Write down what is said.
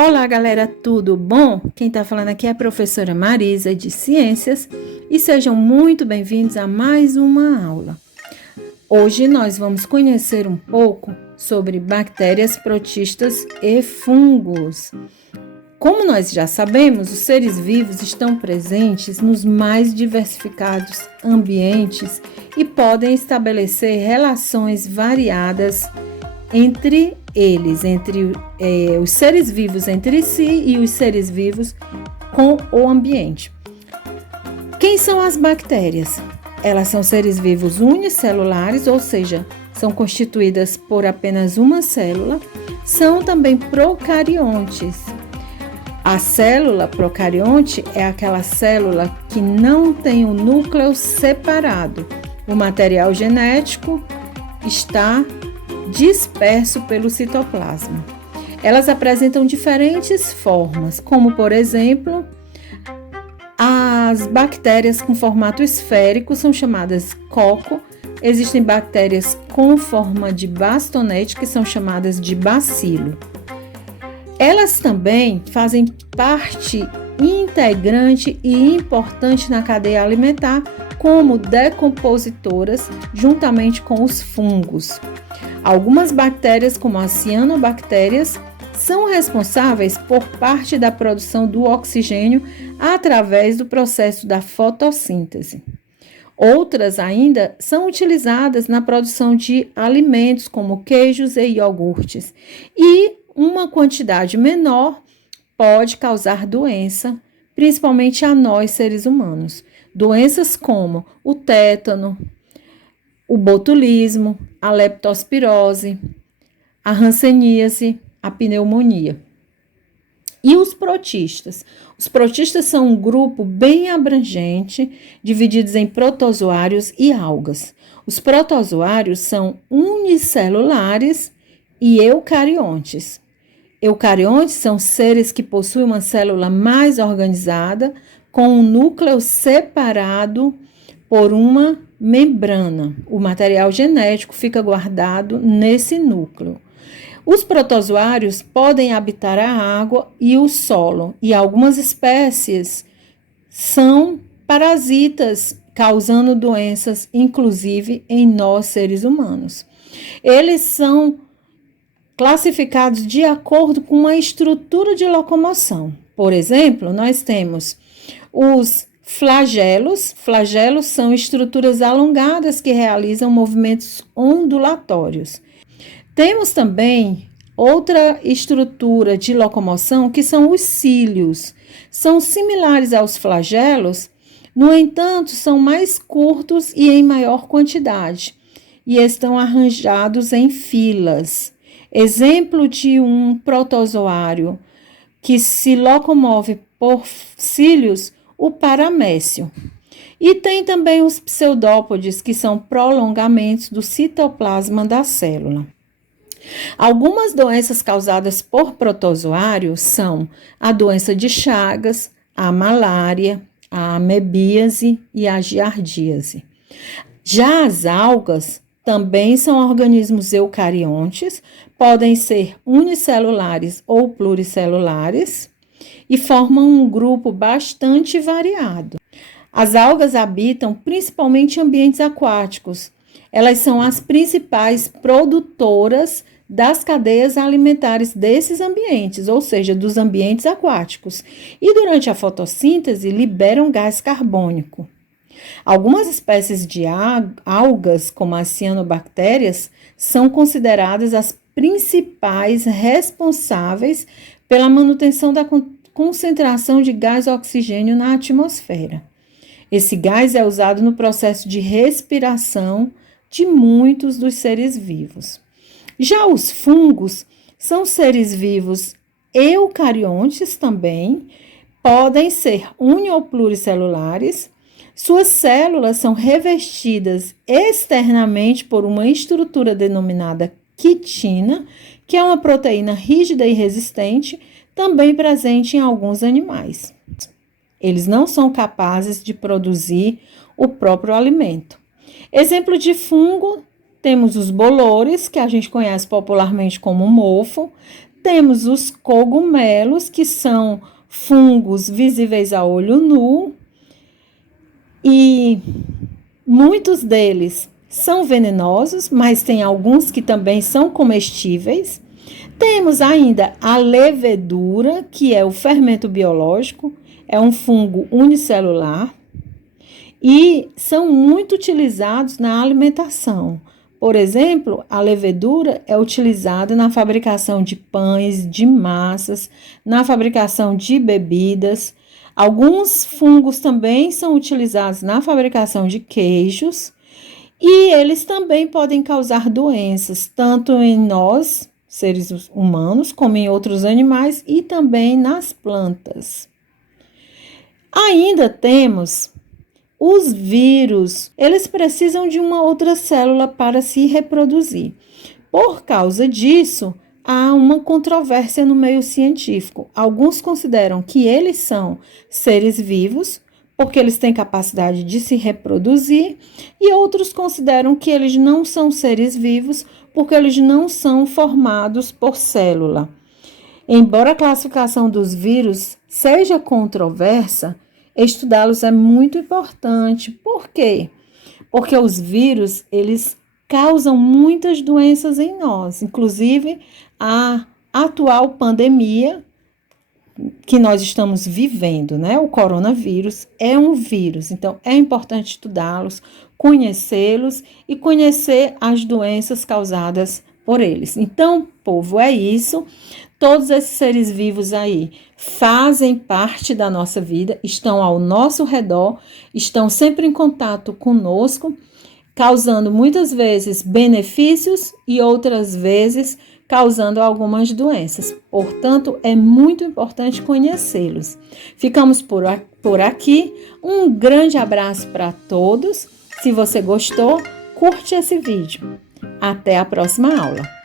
Olá, galera, tudo bom? Quem está falando aqui é a professora Marisa de Ciências e sejam muito bem-vindos a mais uma aula. Hoje nós vamos conhecer um pouco sobre bactérias, protistas e fungos. Como nós já sabemos, os seres vivos estão presentes nos mais diversificados ambientes e podem estabelecer relações variadas entre eles, entre os seres vivos entre si e os seres vivos com o ambiente. Quem são as bactérias? Elas são seres vivos unicelulares, ou seja, são constituídas por apenas uma célula. São também procariontes. A célula procarionte é aquela célula que não tem o núcleo separado. O material genético está disperso pelo citoplasma. Elas apresentam diferentes formas, como por exemplo, as bactérias com formato esférico são chamadas coco. Existem bactérias com forma de bastonete que são chamadas de bacilo. Elas também fazem parte integrante e importante na cadeia alimentar como decompositoras juntamente com os fungos. Algumas bactérias, como as cianobactérias, são responsáveis por parte da produção do oxigênio através do processo da fotossíntese. Outras ainda são utilizadas na produção de alimentos, como queijos e iogurtes, e uma quantidade menor pode causar doença, principalmente a nós, seres humanos. Doenças como o tétano, o botulismo, a leptospirose, a hanseníase, a pneumonia. E os protistas? Os protistas são um grupo bem abrangente, divididos em protozoários e algas. Os protozoários são unicelulares e eucariontes. Eucariontes são seres que possuem uma célula mais organizada, com um núcleo separado por uma membrana. O material genético fica guardado nesse núcleo. Os protozoários podem habitar a água e o solo, e algumas espécies são parasitas, causando doenças, inclusive em nós, seres humanos. Eles são classificados de acordo com uma estrutura de locomoção. Por exemplo, nós temos os flagelos. Flagelos são estruturas alongadas que realizam movimentos ondulatórios. Temos também outra estrutura de locomoção que são os cílios. São similares aos flagelos, no entanto, são mais curtos e em maior quantidade e estão arranjados em filas. Exemplo de um protozoário que se locomove por cílios, o paramécio. E tem também os pseudópodes, que são prolongamentos do citoplasma da célula. Algumas doenças causadas por protozoários são a doença de Chagas, a malária, a amebíase e a giardíase. Já as algas também são organismos eucariontes, podem ser unicelulares ou pluricelulares e formam um grupo bastante variado. As algas habitam principalmente em ambientes aquáticos. Elas são as principais produtoras das cadeias alimentares desses ambientes, ou seja, dos ambientes aquáticos. E durante a fotossíntese liberam gás carbônico. Algumas espécies de algas, como as cianobactérias, são consideradas as principais responsáveis pela manutenção da concentração de gás oxigênio na atmosfera. Esse gás é usado no processo de respiração de muitos dos seres vivos. Já os fungos são seres vivos eucariontes também, podem ser uni ou pluricelulares. Suas células são revestidas externamente por uma estrutura denominada quitina, que é uma proteína rígida e resistente, também presente em alguns animais. Eles não são capazes de produzir o próprio alimento. Exemplo de fungo, temos os bolores, que a gente conhece popularmente como mofo. Temos os cogumelos, que são fungos visíveis a olho nu, e muitos deles são venenosos, mas tem alguns que também são comestíveis. Temos ainda a levedura, que é o fermento biológico, é um fungo unicelular e são muito utilizados na alimentação. Por exemplo, a levedura é utilizada na fabricação de pães, de massas, na fabricação de bebidas. Alguns fungos também são utilizados na fabricação de queijos e eles também podem causar doenças, tanto em nós, seres humanos, como em outros animais e também nas plantas. Ainda temos os vírus, eles precisam de uma outra célula para se reproduzir. Por causa disso, há uma controvérsia no meio científico. Alguns consideram que eles são seres vivos, porque eles têm capacidade de se reproduzir, e outros consideram que eles não são seres vivos, porque eles não são formados por célula. Embora a classificação dos vírus seja controversa, estudá-los é muito importante. Por quê? Porque os vírus, eles causam muitas doenças em nós, inclusive a atual pandemia que nós estamos vivendo, né? O coronavírus é um vírus, então é importante estudá-los, conhecê-los e conhecer as doenças causadas por eles. Então, povo, é isso. Todos esses seres vivos aí fazem parte da nossa vida, estão ao nosso redor, estão sempre em contato conosco, causando muitas vezes benefícios e outras vezes causando algumas doenças. Portanto, é muito importante conhecê-los. Ficamos por aqui. Um grande abraço para todos. Se você gostou, curte esse vídeo. Até a próxima aula.